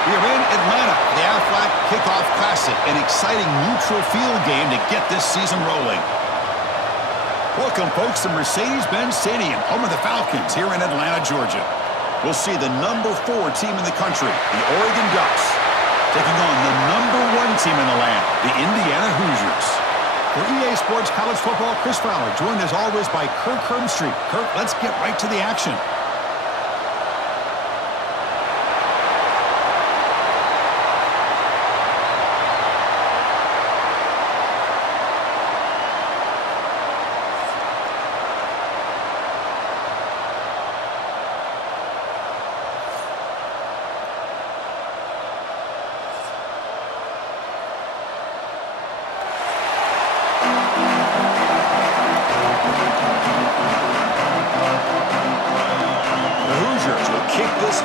We are in Atlanta, the Aflac Kickoff Classic, an exciting neutral field game to get this season rolling. Welcome, folks, to Mercedes-Benz Stadium, home of the Falcons here in Atlanta, Georgia. We'll see the number 4 team in the country, the Oregon Ducks, taking on the number 1 team in the land, the Indiana Hoosiers. For EA Sports College Football, Chris Fowler, joined as always by Kirk Hermstreet. Kirk, let's get right to the action.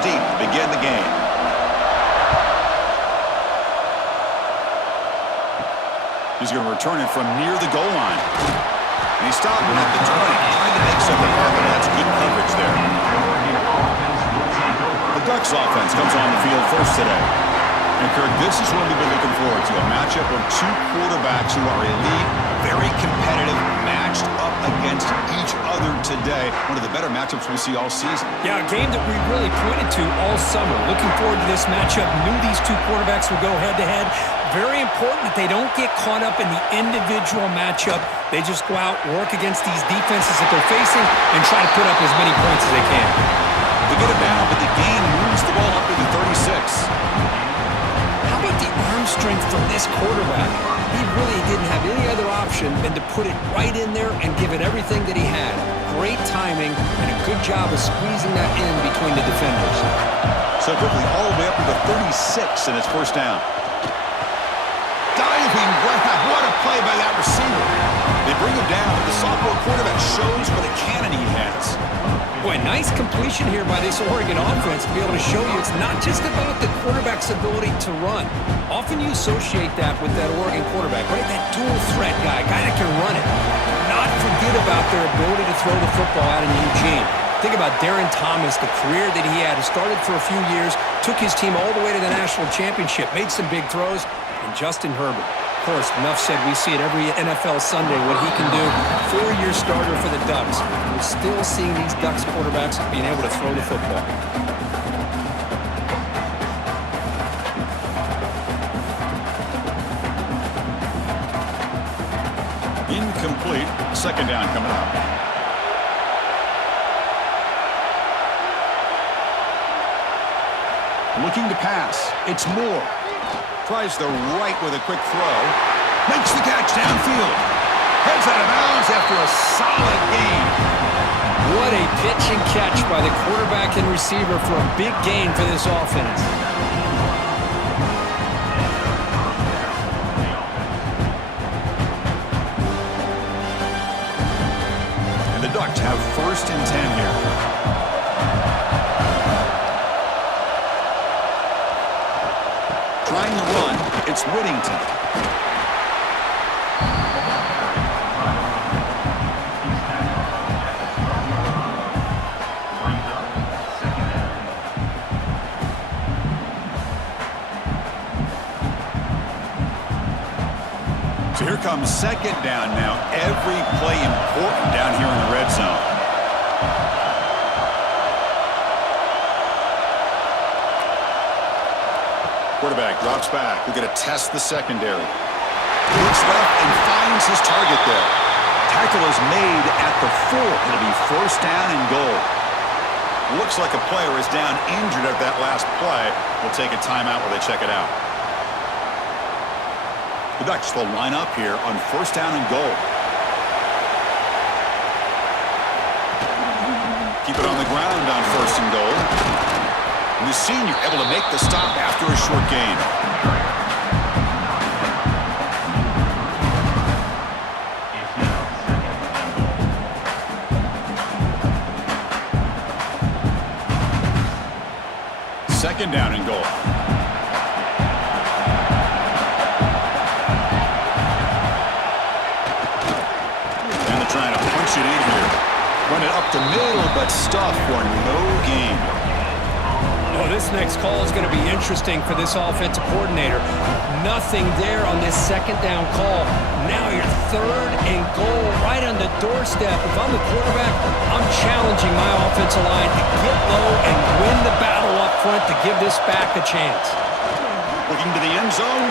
Deep to begin the game. He's going to return it from near the goal line. And he stopped at the 20, trying to make something happen. That's good coverage there. The Ducks offense comes on the field first today. And Kirk, this is what we've been looking forward to, a matchup of 2 quarterbacks who are elite, very competitive, matched up against each other today. One of the better matchups we see all season. Yeah, a game that we really pointed to all summer. Looking forward to this matchup. Knew these 2 quarterbacks would go head-to-head. Very important that they don't get caught up in the individual matchup. They just go out, work against these defenses that they're facing, and try to put up as many points as they can. They get it down, but the game moves the ball up to the 36. How about the arm strength from this quarterback? He really didn't have any other option than to put it right in there and give it everything that he had. Great timing and a good job of squeezing that in between the defenders. So quickly all the way up to the 36 and it's first down. Diving grab. What a play by that receiver. They bring him down. The sophomore quarterback shows what a cannon he has. Boy, nice completion here by this Oregon offense to be able to show you it's not just about the quarterback's ability to run. Often you associate that with that Oregon quarterback, right? That dual threat guy that can run it. Not forget about their ability to throw the football out in Eugene. Think about Darren Thomas, the career that he had. He started for a few years, took his team all the way to the national championship, made some big throws, and Justin Herbert. Of course, enough said, we see it every NFL Sunday what he can do. 4-year starter for the Ducks. We're still seeing these Ducks quarterbacks being able to throw the football. Incomplete. Second down coming up. Looking to pass. It's Moore. Tries the right with a quick throw. Makes the catch downfield. Heads out of bounds after a solid gain. What a pitch and catch by the quarterback and receiver for a big gain for this offense. And the Ducks have first and 10 here. Trying to run, it's Whittington. So here comes second down now. Every play important down here in the red zone. Quarterback drops back. We're going to test the secondary. Looks left and finds his target there. Tackle is made at the 4. It'll be first down and goal. Looks like a player is down injured at that last play. We'll take a timeout while they check it out. The Ducks will line up here on first down and goal. Keep it on the ground on first and goal. And the senior able to make the stop after a short gain. Second down and goal. And they're trying to punch it in here. Run it up the middle, but stuffed for no gain. Oh, this next call is going to be interesting for this offensive coordinator. Nothing there on this second down call. Now you're 3rd and goal right on the doorstep. If I'm the quarterback, I'm challenging my offensive line to get low and win the battle up front to give this back a chance. Looking to the end zone.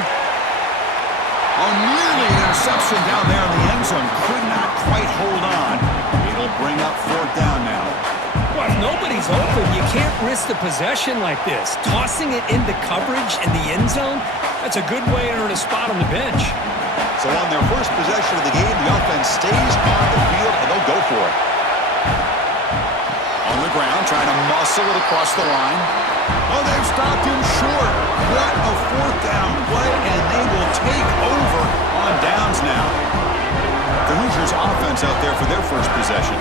Oh, nearly an interception down there in the end zone. Could not quite hold on. It'll bring up 4th down now. Well, if nobody's open, you can't risk the possession like this. Tossing it into coverage in the end zone, that's a good way to earn a spot on the bench. So on their first possession of the game, the offense stays on the field, and they'll go for it. On the ground, trying to muscle it across the line. Oh, they've stopped him short. What a 4th down play, and they will take over on downs now. The Hoosiers offense out there for their first possession.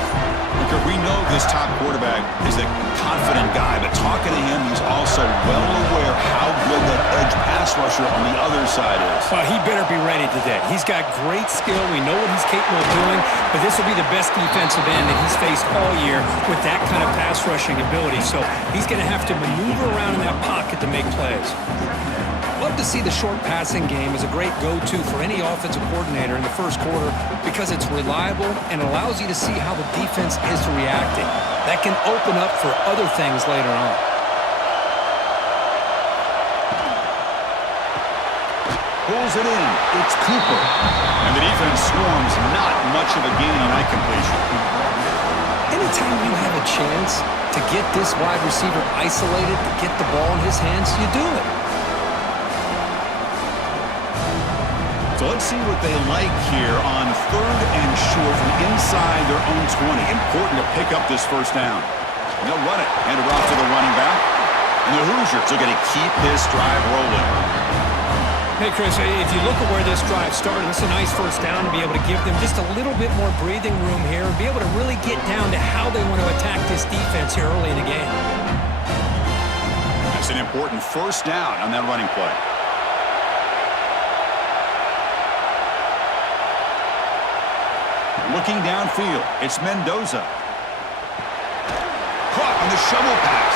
Because we know this top quarterback is a confident guy, but talking to him, he's also well aware how good that edge pass rusher on the other side is. Well, he better be ready today. He's got great skill. We know what he's capable of doing, but this will be the best defensive end that he's faced all year with that kind of pass rushing ability. So he's going to have to maneuver around in that pocket to make plays. Love to see the short passing game as a great go-to for any offensive coordinator in the first quarter because it's reliable and allows you to see how the defense is reacting. That can open up for other things later on. Pulls it in. It's Cooper. And the defense swarms. Not much of a gain on that completion. Anytime you have a chance to get this wide receiver isolated, to get the ball in his hands, you do it. So let's see what they like here on 3rd and short from inside their own 20. Important to pick up this first down. They'll run it. Hand it off to the running back. And the Hoosiers are going to keep this drive rolling. Hey, Chris, if you look at where this drive started, it's a nice first down to be able to give them just a little bit more breathing room here and be able to really get down to how they want to attack this defense here early in the game. That's an important first down on that running play. Looking downfield, it's Mendoza. Caught on the shovel pass.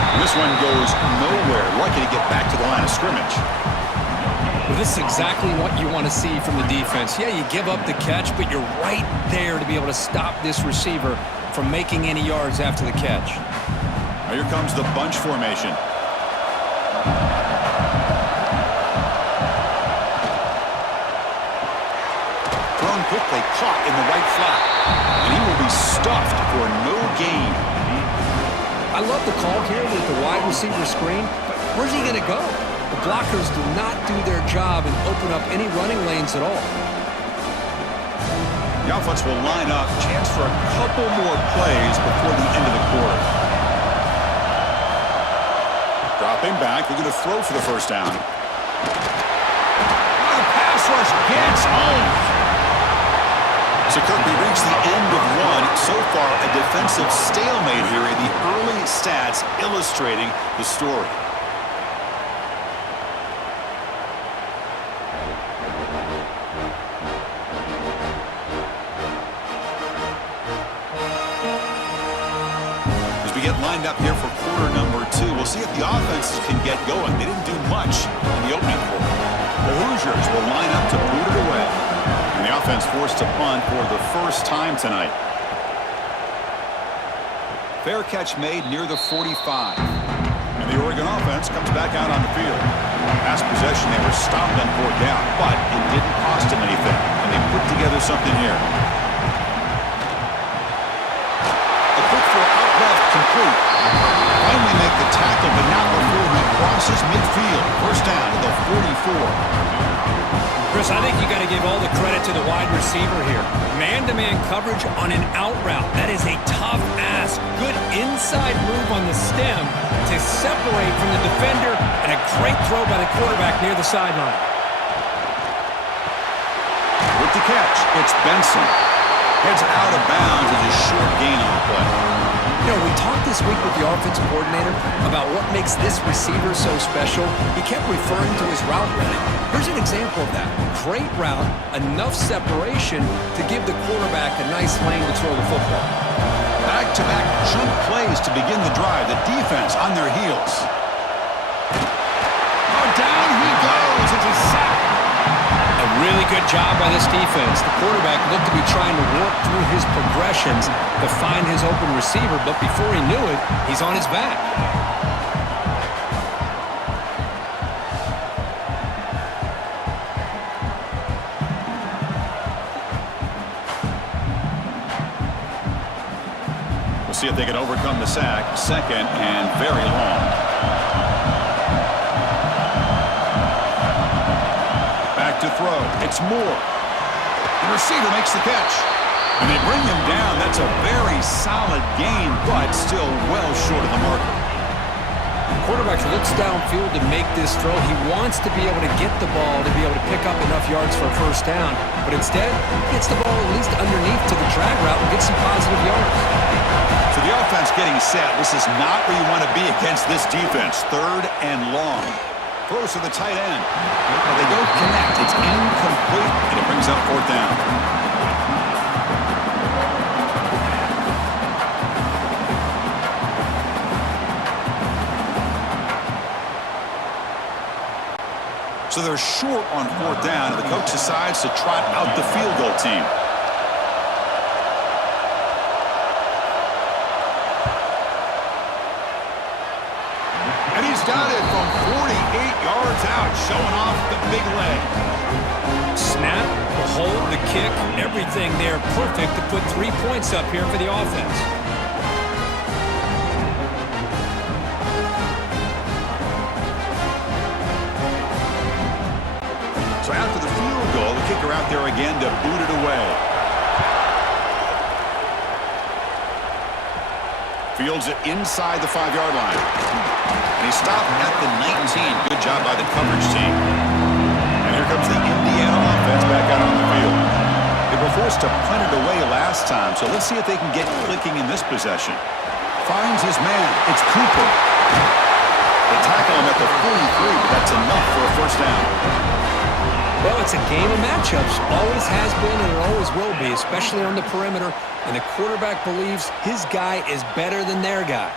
And this one goes nowhere. Lucky to get back to the line of scrimmage. Well, this is exactly what you want to see from the defense. Yeah, you give up the catch, but you're right there to be able to stop this receiver from making any yards after the catch. Now here comes the bunch formation. Quickly caught in the right flat, and he will be stuffed for no gain. I love the call here with the wide receiver screen, but where's he going to go? The blockers do not do their job and open up any running lanes at all. The offense will line up, chance for a couple more plays before the end of the quarter. Dropping back, they're going to throw for the first down. Oh, the pass rush gets home. So, Kirk, we reached the end of one. So far, a defensive stalemate here in the early stats illustrating the story. As we get lined up here for quarter number 2, we'll see if the offenses can get going. They didn't do much in the opening quarter. The Hoosiers will line up to boot it away. And the offense forced to punt for the first time tonight. Fair catch made near the 45. And the Oregon offense comes back out on the field. Last possession, they were stopped on 4th down, but it didn't cost them anything. And they put together something here. A quick throw out left, complete. Finally make the tackle, but not before he crosses midfield. First down to the 44. Chris, I think you got to give all the credit to the wide receiver here. Man-to-man coverage on an out route. That is a tough ask. Good inside move on the stem to separate from the defender, and a great throw by the quarterback near the sideline. With the catch, it's Benson. Heads out of bounds as a short gain on the play. You know, we talked this week with the offensive coordinator about what makes this receiver so special. He kept referring to his route running. Here's an example of that. Great route, enough separation to give the quarterback a nice lane to throw the football. Back back-to-back chunk plays to begin the drive. The defense on their heels. Oh, down he goes. It's a sack. A really good job by this defense. The quarterback looked to be trying to work through his progressions to find his open receiver, but before he knew it, he's on his back. We'll see if they can overcome the sack. Second and very long. Back to throw. It's Moore. The receiver makes the catch. And they bring him down. That's a very solid gain, but still well short of the marker. The quarterback looks downfield to make this throw. He wants to be able to get the ball to be able to pick up enough yards for a first down. But instead, he gets the ball at least underneath to the drag route and gets some positive yards. So the offense getting set. This is not where you want to be against this defense. Third and long. Throws to the tight end. But they don't connect. It's incomplete, and it brings up fourth down. So they're short on fourth down, and the coach decides to trot out the field goal team. And he's got it from 48 yards out, showing off the big leg. Snap, the hold, the kick, everything there perfect to put 3 points up here for the offense. So after the field goal, the kicker out there again to boot it away. Fields it inside the 5-yard line. And he stopped at the 19. Good job by the coverage team. And here comes the Indiana offense back out on the field. They were forced to punt it away last time, so let's see if they can get clicking in this possession. Finds his man. It's Cooper. They tackle him at the 43, but that's enough for a first down. Well, it's a game of matchups. Always has been and it always will be, especially on the perimeter. And the quarterback believes his guy is better than their guy.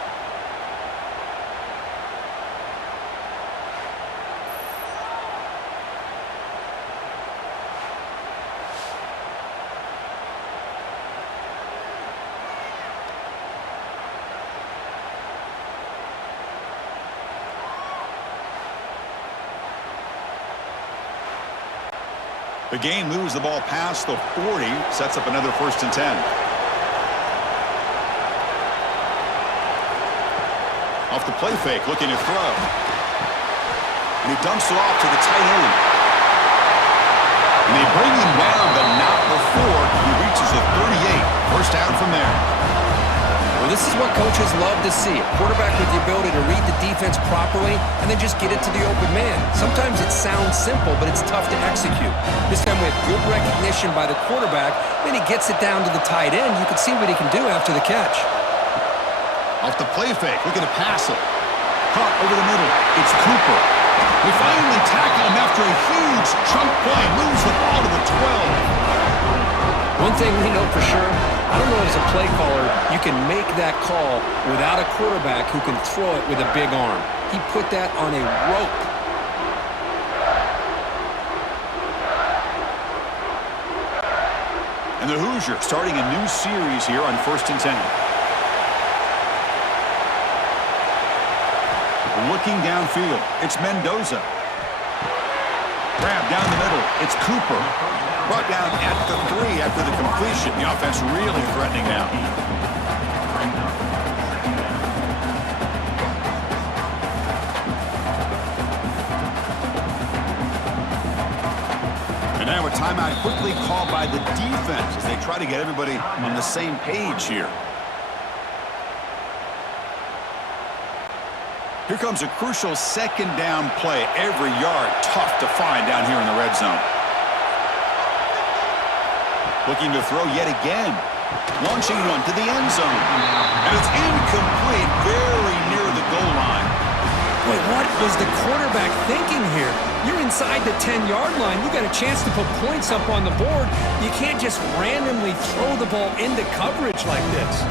The game moves the ball past the 40, sets up another 1st and 10. Off the play fake, looking to throw. And he dumps it off to the tight end. And they bring him down, but not before he reaches the 38. First down from there. Well, this is what coaches love to see. A quarterback with the ability to read the defense properly and then just get it to the open man. Sometimes it sounds simple, but it's tough to execute. This time with good recognition by the quarterback, then he gets it down to the tight end. You can see what he can do after the catch. Off the play fake, looking to pass it. Caught over the middle. It's Cooper. We finally tackle him after a huge chunk play. Moves the ball to the 12. One thing we know for sure, I don't know as a play caller, you can make that call without a quarterback who can throw it with a big arm. He put that on a rope. And the Hoosiers starting a new series here on 1st and 10. Looking downfield, it's Mendoza. Grab down the middle, it's Cooper. Brought down at the 3 after the completion. The offense really threatening now. And now a timeout quickly called by the defense as they try to get everybody on the same page here. Here comes a crucial 2nd down play. Every yard tough to find down here in the red zone. Looking to throw yet again. Launching one to the end zone. And it's incomplete, very near the goal line. Wait, what was the quarterback thinking here? You're inside the 10-yard line. You got a chance to put points up on the board. You can't just randomly throw the ball into coverage like this.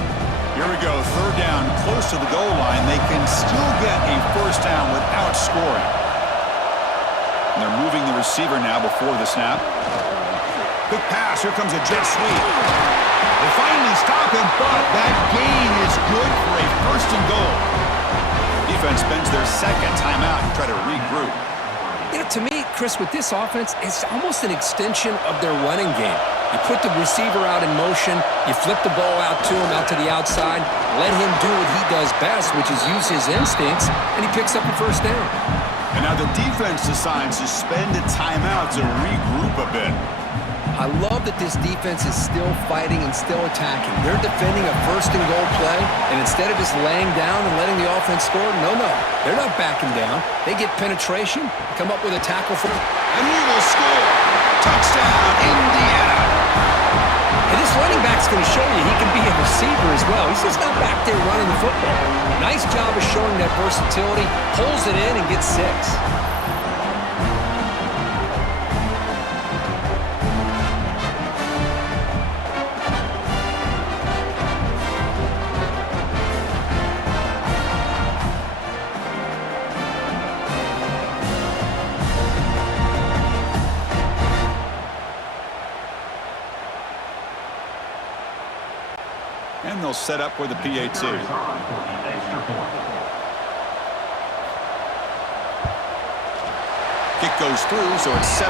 Here we go, third down, close to the goal line. They can still get a first down without scoring. And they're moving the receiver now before the snap. Quick pass, here comes a jet sweep. They finally stop him, but that gain is good for a first and goal. Defense spends their second timeout to try to regroup. You know, to me, Chris, with this offense, it's almost an extension of their running game. You put the receiver out in motion, you flip the ball out to him, out to the outside, let him do what he does best, which is use his instincts, and he picks up a first down. And now the defense decides to spend a timeout to regroup a bit. I love that this defense is still fighting and still attacking. They're defending a first and goal play, and instead of just laying down and letting the offense score, no, they're not backing down. They get penetration, come up with a tackle for them. And he will score. Touchdown, Indiana. And this running back's going to show you he can be a receiver as well. He's just not back there running the football. Nice job of showing that versatility, pulls it in and gets 6. And they'll set up for the PAT. Kick goes through, so it's 7-3.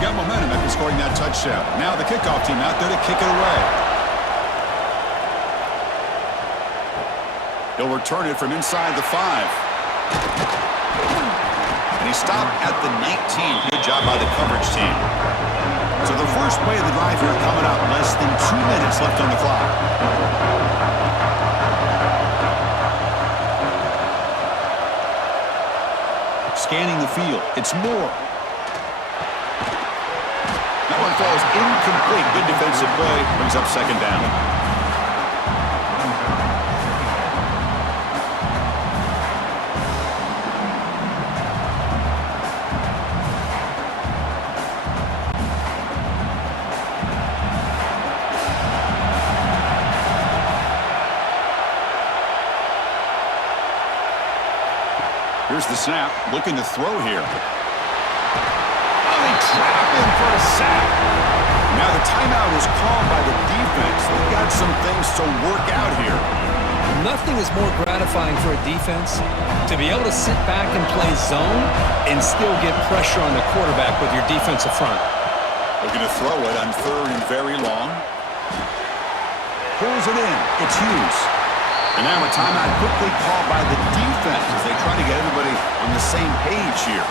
Got momentum after scoring that touchdown. Now the kickoff team out there to kick it away. He'll return it from inside the 5. And he stopped at the 19. Good job by the coverage team. So the first play of the drive here coming up. Less than 2 minutes left on the clock. Scanning the field. It's Moore. That one falls incomplete. Good defensive play. Brings up second down. Here's the snap, looking to throw here. Oh, they trap him for a sack. Now the timeout is called by the defense. They've got some things to work out here. Nothing is more gratifying for a defense to be able to sit back and play zone and still get pressure on the quarterback with your defensive front. Looking to throw it on third and very long. Pulls it in. It's Hughes. And now a timeout quickly called by the defense as they try to get everybody on the same page here.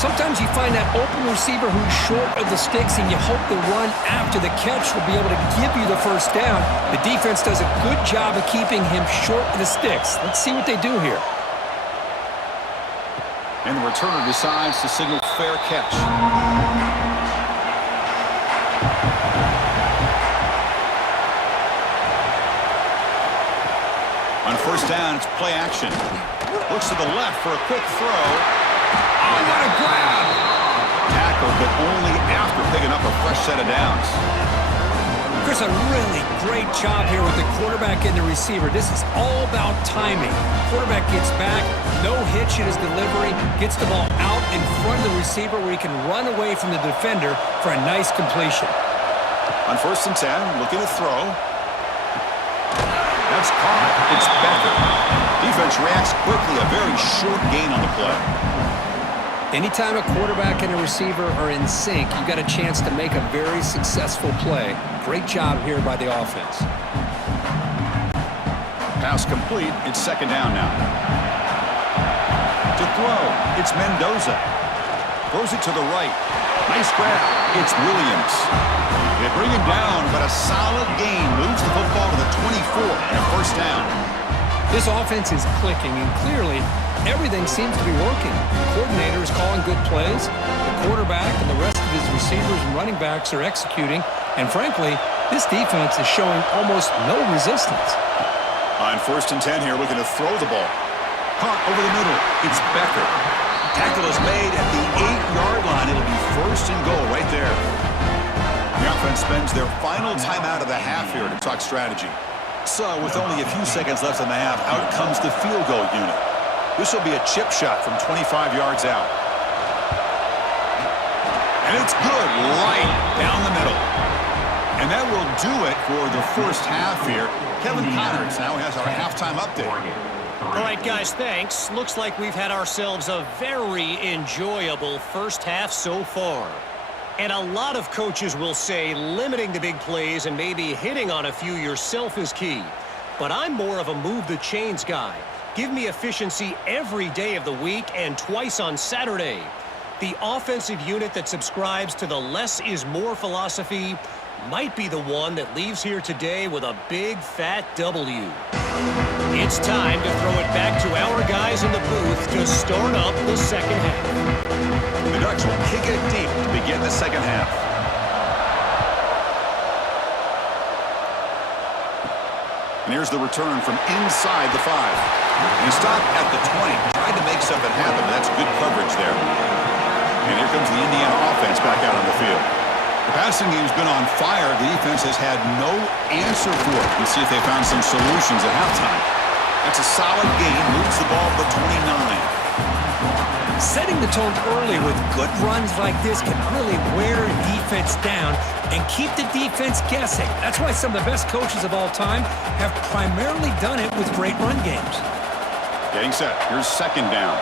Sometimes you find that open receiver who's short of the sticks, and you hope the run after the catch will be able to give you the first down. The defense does a good job of keeping him short of the sticks. Let's see what they do here. And the returner decides to signal fair catch. On first down, it's play action. Looks to the left for a quick throw. Oh, what a grab! Tackle, but only after picking up a fresh set of downs. Chris, a really great job here with the quarterback and the receiver. This is all about timing. Quarterback gets back, no hitch in his delivery, gets the ball out in front of the receiver where he can run away from the defender for a nice completion. On first and 10, looking to throw. That's caught. It's Becker. Defense reacts quickly. A very short gain on the play. Anytime a quarterback and a receiver are in sync, you got a chance to make a very successful play. Great job here by the offense. Pass complete. It's second down now. To throw, it's Mendoza. Throws it to the right. Nice grab. It's Williams. They bring him down, but a solid gain moves the football to the 24 and a first down. This offense is clicking, and clearly everything seems to be working. The coordinator is calling good plays. The quarterback and the rest of his receivers and running backs are executing. And frankly, this defense is showing almost no resistance. On first and 10 here, looking to throw the ball. Caught over the middle. It's Becker. Tackle is made at the 8-yard line. It'll be first and goal right there. The offense spends their final timeout of the half here to talk strategy. So, with only a few seconds left in the half, out comes the field goal unit. This will be a chip shot from 25 yards out. And it's good right down the middle. And that will do it for the first half here. Kevin Connors now has our halftime update. All right, guys, thanks. Looks like we've had ourselves a very enjoyable first half so far. And a lot of coaches will say limiting the big plays and maybe hitting on a few yourself is key. But I'm more of a move the chains guy. Give me efficiency every day of the week and twice on Saturday. The offensive unit that subscribes to the less is more philosophy might be the one that leaves here today with a big fat W. It's time to throw it back to our guys in the booth to start up the second half. The Ducks will kick it deep to begin the second half. And here's the return from inside the 5. And he stopped at the 20. Tried to make something happen, but that's good coverage there. And here comes the Indiana offense back out on the field. The passing game's been on fire. The defense has had no answer for it. Let's see if they found some solutions at halftime. That's a solid game. Moves the ball to the 29. Setting the tone early with good runs like this can really wear a defense down and keep the defense guessing. That's why some of the best coaches of all time have primarily done it with great run games. Getting set. Here's second down.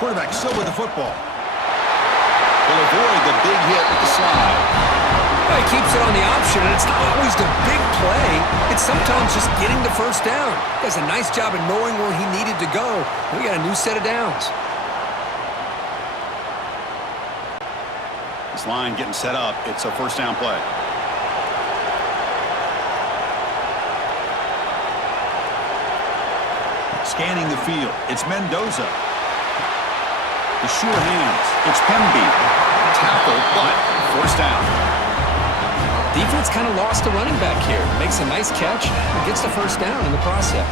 Quarterback still with the football. Will avoid the big hit with the slide. Well, he keeps it on the option, and it's not always the big play. It's sometimes just getting the first down. He does a nice job of knowing where he needed to go. We got a new set of downs. This line getting set up. It's a first down play. Scanning the field. It's Mendoza. The sure hands. It's Pemby. Tackle, but first down. Defense kind of lost a running back here. Makes a nice catch and gets the first down in the process.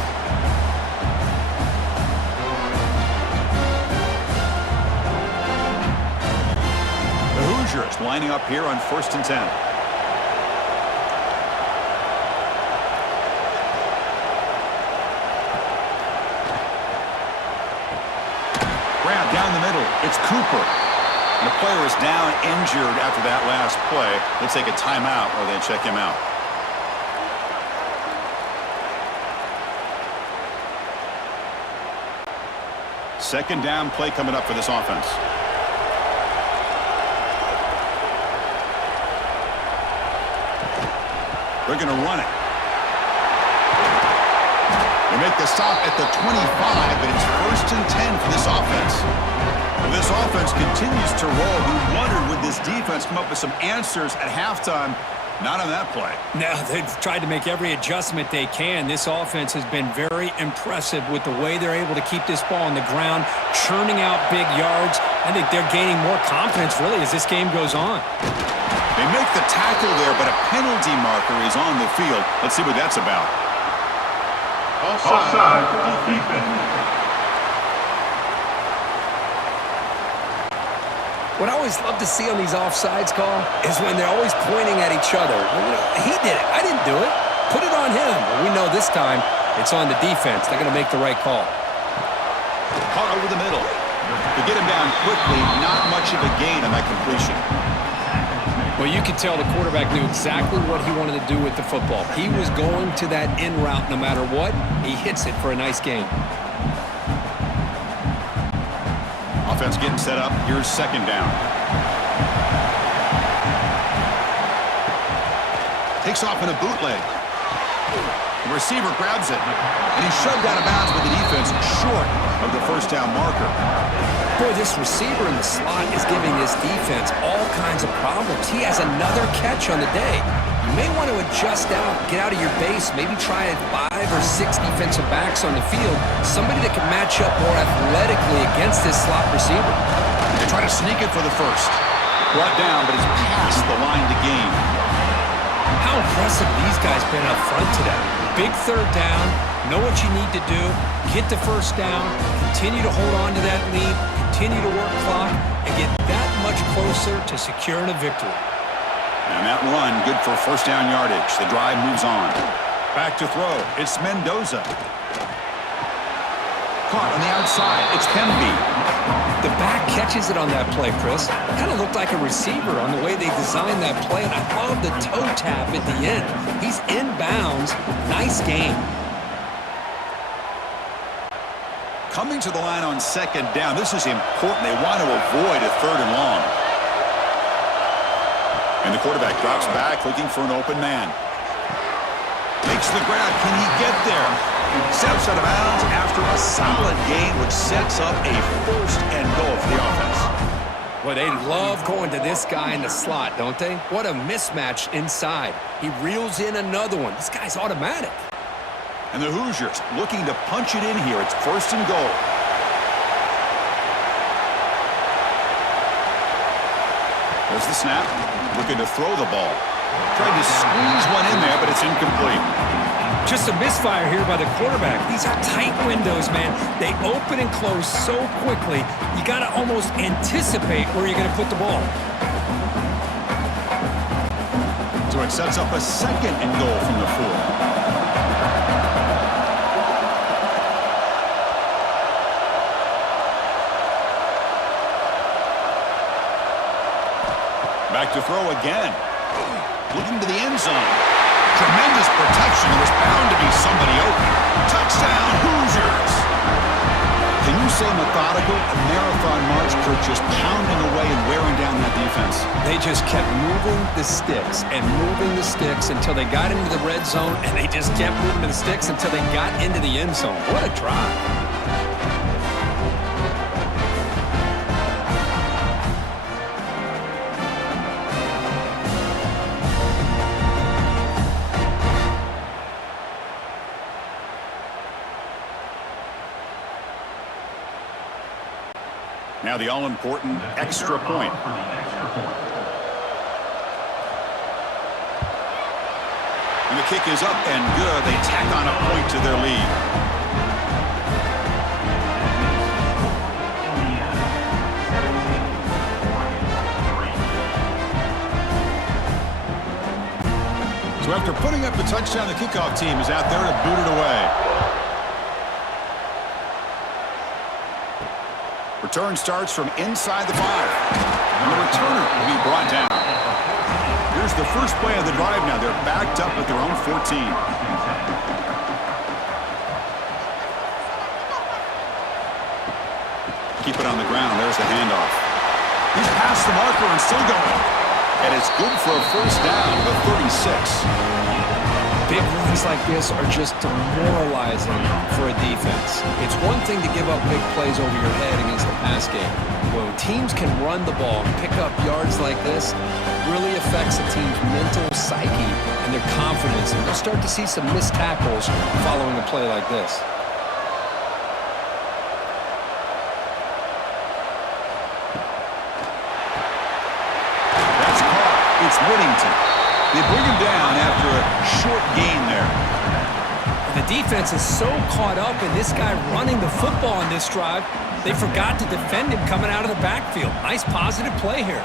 The Hoosiers lining up here on 1st and 10. Grab down the middle. It's Cooper. And the player is down injured after that last play. They'll take a timeout or they check him out. Second down play coming up for this offense. They're going to run it. They make the stop at the 25, but it's 1st and 10 for this offense. If this offense continues to roll, we wondered, would this defense come up with some answers at halftime? Not on that play. No, they've tried to make every adjustment they can. This offense has been very impressive with the way they're able to keep this ball on the ground, churning out big yards. I think they're gaining more confidence, really, as this game goes on. They make the tackle there, but a penalty marker is on the field. Let's see what that's about. Offside for defense. What I always love to see on these offsides call is when they're always pointing at each other. He did it. I didn't do it. Put it on him. Well, we know this time it's on the defense. They're going to make the right call. Caught over the middle. To get him down quickly, not much of a gain on that completion. Well, you could tell the quarterback knew exactly what he wanted to do with the football. He was going to that in route no matter what. He hits it for a nice gain. Offense getting set up. Here's second down. Takes off in a bootleg. The receiver grabs it, and he's shoved out of bounds with the defense short of the first down marker. Boy, this receiver in the slot is giving this defense all kinds of problems. He has another catch on the day. You may want to adjust out, get out of your base, maybe try 5 or 6 defensive backs on the field, somebody that can match up more athletically against this slot receiver. They try to sneak it for the first. Brought down, but it's past the line to gain. How how impressive these guys been up front today. Big third down, know what you need to do, get the first down, continue to hold on to that lead, continue to work clock, and get that much closer to securing a victory. And that run, good for first down yardage. The drive moves on. Back to throw. It's Mendoza. Caught on the outside. It's Hemby. The back catches it on that play, Chris. Kind of looked like a receiver on the way they designed that play, and I love the toe tap at the end. He's inbounds. Nice game. Coming to the line on second down. This is important. They want to avoid a third and long. And the quarterback drops back looking for an open man. Makes the grab. Can he get there? Steps out of bounds after a solid gain, which sets up a first and goal for the offense. Well, they love going to this guy in the slot, don't they? What a mismatch inside. He reels in another one. This guy's automatic. And the Hoosiers looking to punch it in here. It's first and goal. There's the snap. Looking to throw the ball. Trying to squeeze one in there, but it's incomplete. Just a misfire here by the quarterback. These are tight windows, man. They open and close so quickly, you got to almost anticipate where you're going to put the ball. So it sets up a second and goal from the 4. Back to throw again. Looking to the end zone. Tremendous protection. There was bound to be somebody open. Touchdown, Hoosiers. Can you say methodical? A marathon march, Kurt, just pounding away and wearing down that defense. They just kept moving the sticks and moving the sticks until they got into the red zone, and they just kept moving the sticks until they got into the end zone. What a drive. Now the all-important extra point. And the kick is up and good. They tack on a point to their lead. So after putting up the touchdown, the kickoff team is out there to boot it away. Return starts from inside the 5. And the returner will be brought down. Here's the first play of the drive now. They're backed up at their own 14. Keep it on the ground. There's the handoff. He's past the marker and still going. And it's good for a first down, the 36. Big runs like this are just demoralizing for a defense. It's one thing to give up big plays over your head against the pass game. When teams can run the ball and pick up yards like this, it really affects a team's mental psyche and their confidence. And you'll start to see some missed tackles following a play like this. That's caught. It's Whittington. They bring him down after a short gain there. The defense is so caught up in this guy running the football on this drive, they forgot to defend him coming out of the backfield. Nice positive play here.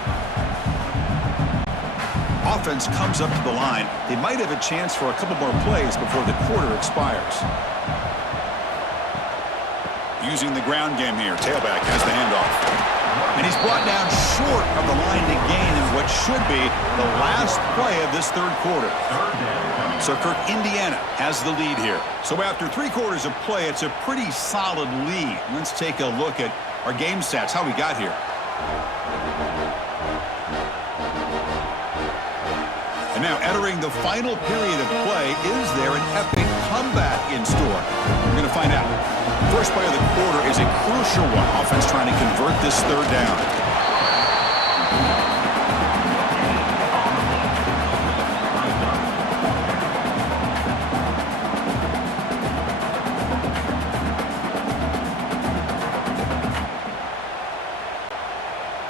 Offense comes up to the line. They might have a chance for a couple more plays before the quarter expires. Using the ground game here. Tailback has the handoff. And he's brought down short of the line to gain in what should be the last play of this third quarter. So Kirk, Indiana has the lead here. So after 3 quarters of play, it's a pretty solid lead. Let's take a look at our game stats, how we got here. And now entering the final period of play, is there an epic comeback in store? We're going to find out. First play of the quarter is a crucial one. Offense trying to convert this third down.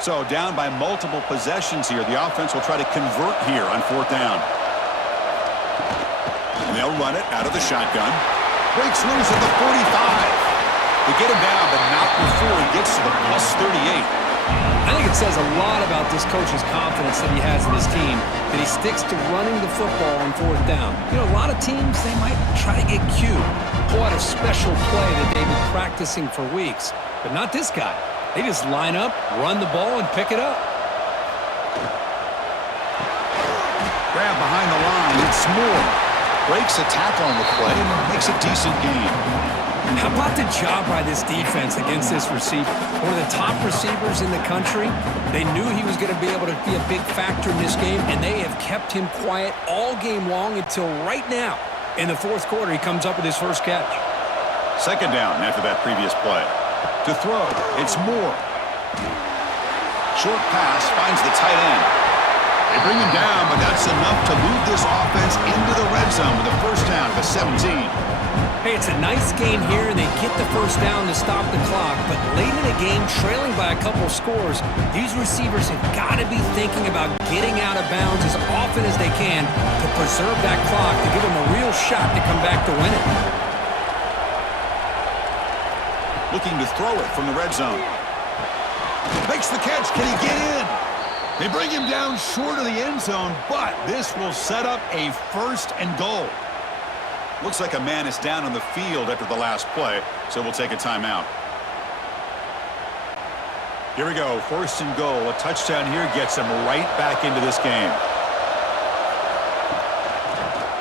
So down by multiple possessions here. The offense will try to convert here on 4th down. And they'll run it out of the shotgun. Breaks loose at the 45. They get him down, but not before he gets to the plus 38. I think it says a lot about this coach's confidence that he has in his team, that he sticks to running the football on fourth down. You know, a lot of teams, they might try to get cute, pull out a special play that they've been practicing for weeks. But not this guy. They just line up, run the ball, and pick it up. Grab behind the line. It's Moore. Breaks a tackle on the play and makes a decent gain. How about the job by this defense against this receiver? One of the top receivers in the country. They knew he was going to be able to be a big factor in this game, and they have kept him quiet all game long until right now. In the fourth quarter, he comes up with his first catch. Second down after that previous play. To throw, it's Moore. Short pass finds the tight end. They bring him down, but that's enough to move this offense into the red zone with a first down at the 17. Hey, it's a nice game here, and they get the first down to stop the clock. But late in the game, trailing by a couple scores, these receivers have got to be thinking about getting out of bounds as often as they can to preserve that clock, to give them a real shot to come back to win it. Looking to throw it from the red zone. Makes the catch. Can he get in? They bring him down short of the end zone, but this will set up a first and goal. Looks like a man is down on the field after the last play, so we'll take a timeout. Here we go, first and goal. A touchdown here gets him right back into this game.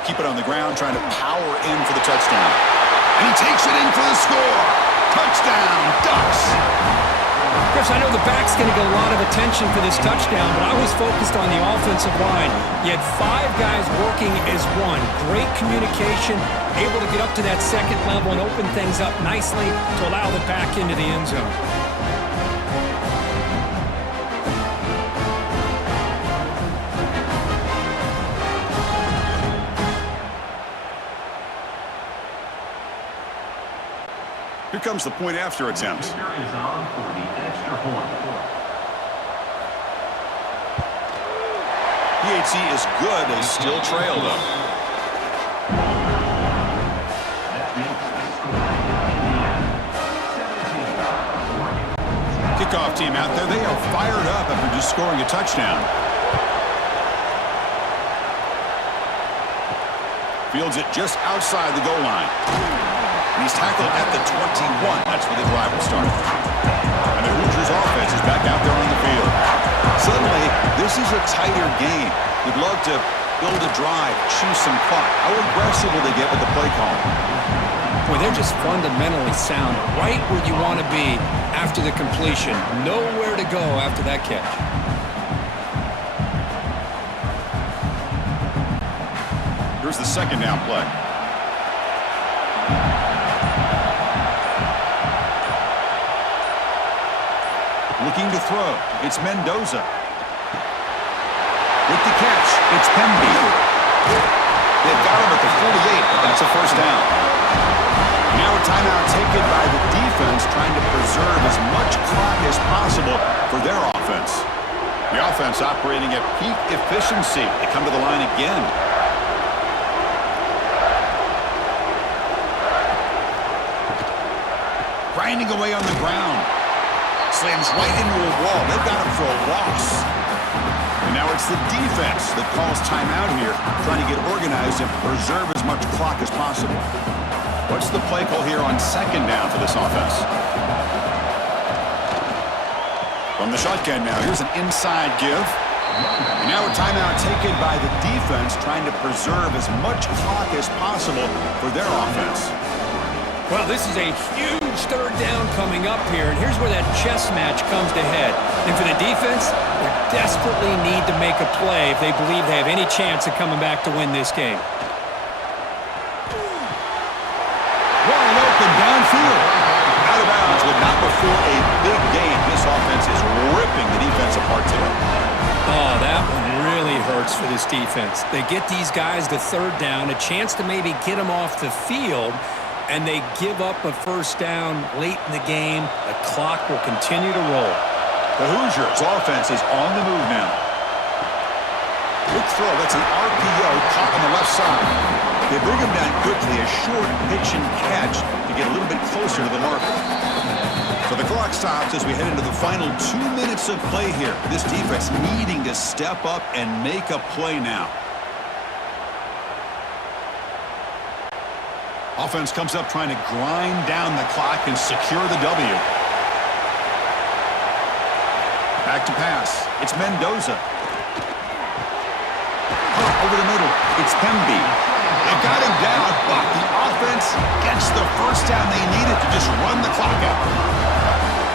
Keep it on the ground, trying to power in for the touchdown. And he takes it in for the score. Touchdown, Ducks. Chris, I know the back's going to get a lot of attention for this touchdown, but I was focused on the offensive line. You had 5 guys working as one. Great communication, able to get up to that second level and open things up nicely to allow the back into the end zone. Here comes the point after attempt. Is on for the extra point. PHC is good. They still trail, though. Kickoff team out there. They are fired up after just scoring a touchdown. Fields it just outside the goal line. And he's tackled at the 21. That's where the drive will start. And the Hoosiers offense is back out there on the field. Suddenly, this is a tighter game. We'd love to build a drive, choose some clock. How aggressive will they get with the play call? Boy, they're just fundamentally sound, right where you want to be after the completion. Nowhere to go after that catch. Here's the second down play. Looking to throw. It's Mendoza. With the catch, it's Pemby. They've got him at the 48, but that's a first down. Now a timeout taken by the defense, trying to preserve as much clock as possible for their offense. The offense operating at peak efficiency. They come to the line again. Grinding away on the ground. Slams right into a wall. They've got him for a loss. And now it's the defense that calls timeout here, trying to get organized and preserve as much clock as possible. What's the play call here on second down for this offense? From the shotgun now, here's an inside give. And now a timeout taken by the defense, trying to preserve as much clock as possible for their offense. Well, this is a huge third down coming up here, and here's where that chess match comes to head. And for the defense, they desperately need to make a play if they believe they have any chance of coming back to win this game. Wide open downfield. Out of bounds, but not before a big game. This offense is ripping the defense apart today. Oh, that one really hurts for this defense. They get these guys to third down, a chance to maybe get them off the field, and they give up a first down late in the game. The clock will continue to roll. The Hoosiers offense is on the move now. Quick throw. That's an RPO caught on the left side. They bring him down quickly, a short pitch and catch to get a little bit closer to the marker. So the clock stops as we head into the final 2 minutes of play here. This defense needing to step up and make a play now. Offense comes up trying to grind down the clock and secure the W. Back to pass. It's Mendoza. Over the middle. It's Pembe. They got him down, but the offense gets the first down they needed to just run the clock out.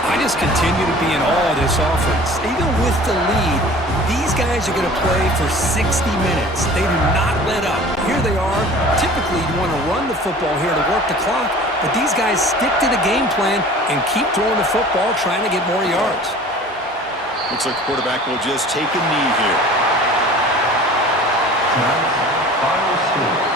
I just continue to be in awe of this offense. Even with the lead, these guys are going to play for 60 minutes. They do not let up. Here they are. Typically, you want to run the football here to work the clock, but these guys stick to the game plan and keep throwing the football, trying to get more yards. Looks like the quarterback will just take a knee here. Final score.